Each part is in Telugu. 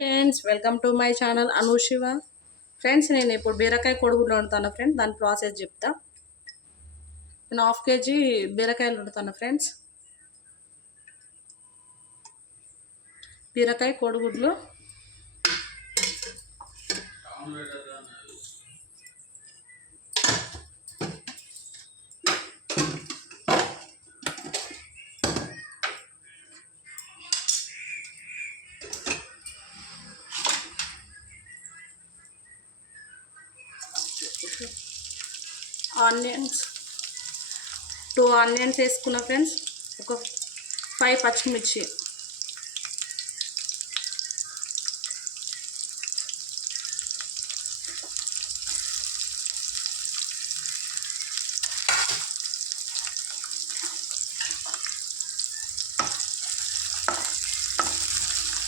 Friends welcome to my channel Anushiva friends నేను ఇప్పుడు బీరకాయ కొడుగులు వండుతాను ఫ్రెండ్స్ దాని ప్రాసెస్ చెప్తా. నేను హాఫ్ కేజీ బీరకాయలు వండుతాను ఫ్రెండ్స్ బీరకాయ కొడుగుడ్లు ఆనియన్స్. టూ ఆనియన్స్ వేసుకున్నా ఫ్రెండ్స్. ఒక ఫైవ్ పచ్చిమిర్చి.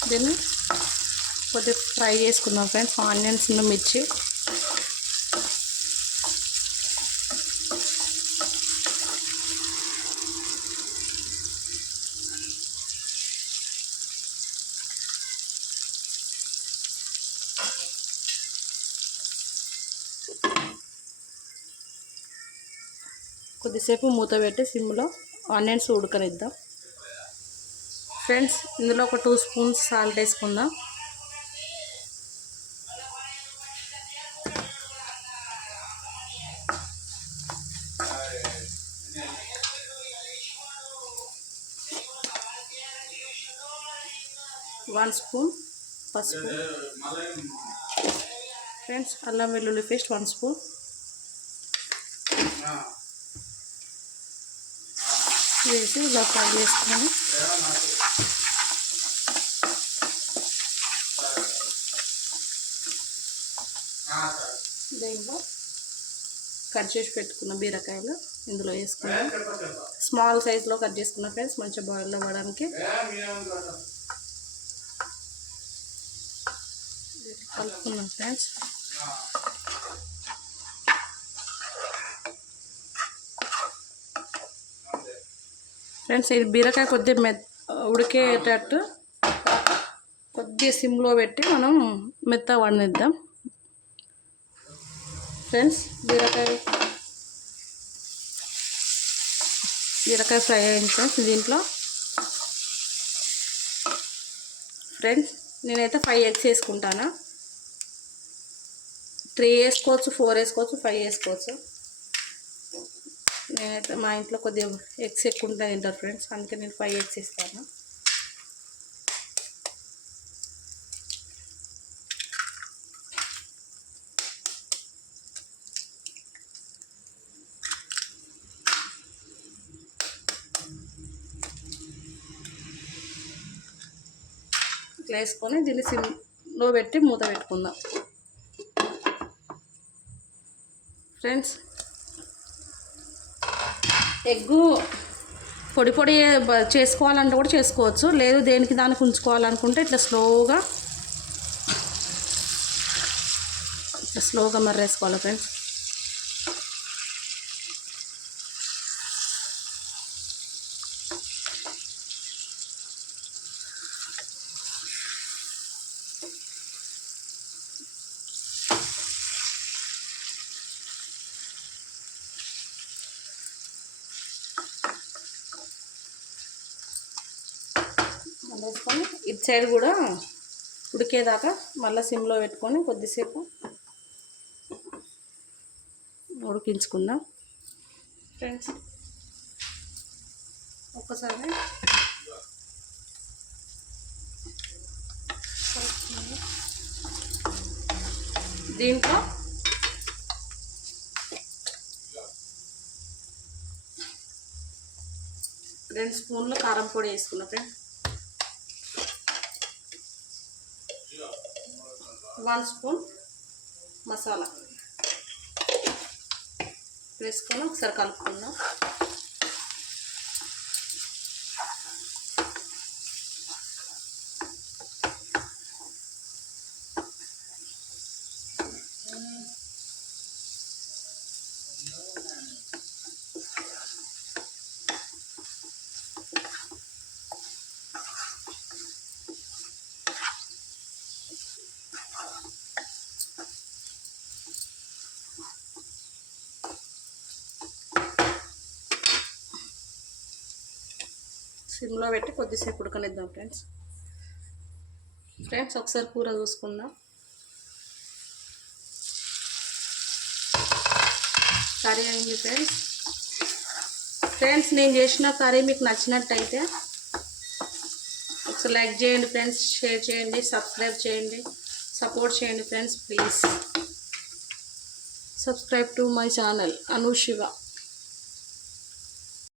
దీన్ని కొద్దిగా ఫ్రై చేసుకుందాం ఫ్రెండ్స్. ఆనియన్స్ మిర్చి. కొద్దిసేపు మూత పెట్టి సిమ్లో ఆనియన్స్ ఉడకనిద్దాం. ఫ్రెండ్స్ ఇందులో ఒక టూ స్పూన్స్ సాల్ట్ వేసుకుందాం. వన్ స్పూన్ పసుపు. ఫ్రెండ్స్ అల్లం వెల్లుల్లి పేస్ట్ వన్ స్పూన్. వేసి ఇలా ఫ్రై చేసుకొని దీంట్లో కట్ చేసి పెట్టుకున్న బీరకాయలు ఇందులో వేసుకున్నాం స్మాల్ సైజ్లో కట్ చేసుకున్న ఫ్రెండ్స్ మంచిగా బాయిల్ అవ్వడానికి. కలుపుకున్నాం ఫ్రెండ్స్. ఫ్రెండ్స్ ఇది బీరకాయ కొద్దిగా మె ఉడికేటట్టు కొద్దిగా సిమ్లో పెట్టి మనం మెత్త వండిద్దాం ఫ్రెండ్స్ బీరకాయ బీరకాయ ఫ్రై అయింది ఫ్రెండ్స్ దీంట్లో. ఫ్రెండ్స్ నేనైతే ఫైవ్ ఎగ్స్ వేసుకుంటాను. త్రీ వేసుకోవచ్చు ఫోర్ వేసుకోవచ్చు ఫైవ్ వేసుకోవచ్చు. నేనైతే మా ఇంట్లో కొద్దిగా ఎగ్స్ ఎక్కువ ఉంటాయి తింటారు ఫ్రెండ్స్. అందుకే నేను ఫైవ్ ఎగ్స్ ఇస్తాను. ఇట్లా వేసుకొని దీన్ని సిమ్లో పెట్టి మూత పెట్టుకుందాం. ఫ్రెండ్స్ ఎగ్గు పొడి పొడి బ- చేసుకోవాలంటే కూడా చేసుకోవచ్చు. లేదు దేనికి దానికి ఉంచుకోవాలనుకుంటే ఇట్లా స్లోగా ఇట్లా స్లోగా మర్రేసుకోవాలి ఫ్రెండ్స్. వేసుకొని ఇటు సైడ్ కూడా ఉడికేదాకా మళ్ళీ సిమ్లో పెట్టుకొని కొద్దిసేపు ఉడికించుకుందాం. ఫ్రెండ్స్ ఒక్కసారి దీంట్లో రెండు స్పూన్లు కారం పొడి వేసుకున్నా ఫ్రెండ్స్ వన్ స్పూన్ మసాలా వేసుకొని ఒకసారి కలుపుకుందాం. సిమ్లో పెట్టి కొద్దిసేపు ఉడకనిద్దాం ఫ్రెండ్స్. ఫ్రెండ్స్ ఒకసారి కూర చూసుకుందాం. కర్రీ అయింది ఫ్రెండ్స్. ఫ్రెండ్స్ నేను చేసిన కర్రీ మీకు నచ్చినట్టయితే ఒకసారి లైక్ చేయండి ఫ్రెండ్స్. షేర్ చేయండి సబ్స్క్రైబ్ చేయండి సపోర్ట్ చేయండి friends please. Subscribe to my channel Anu Shiva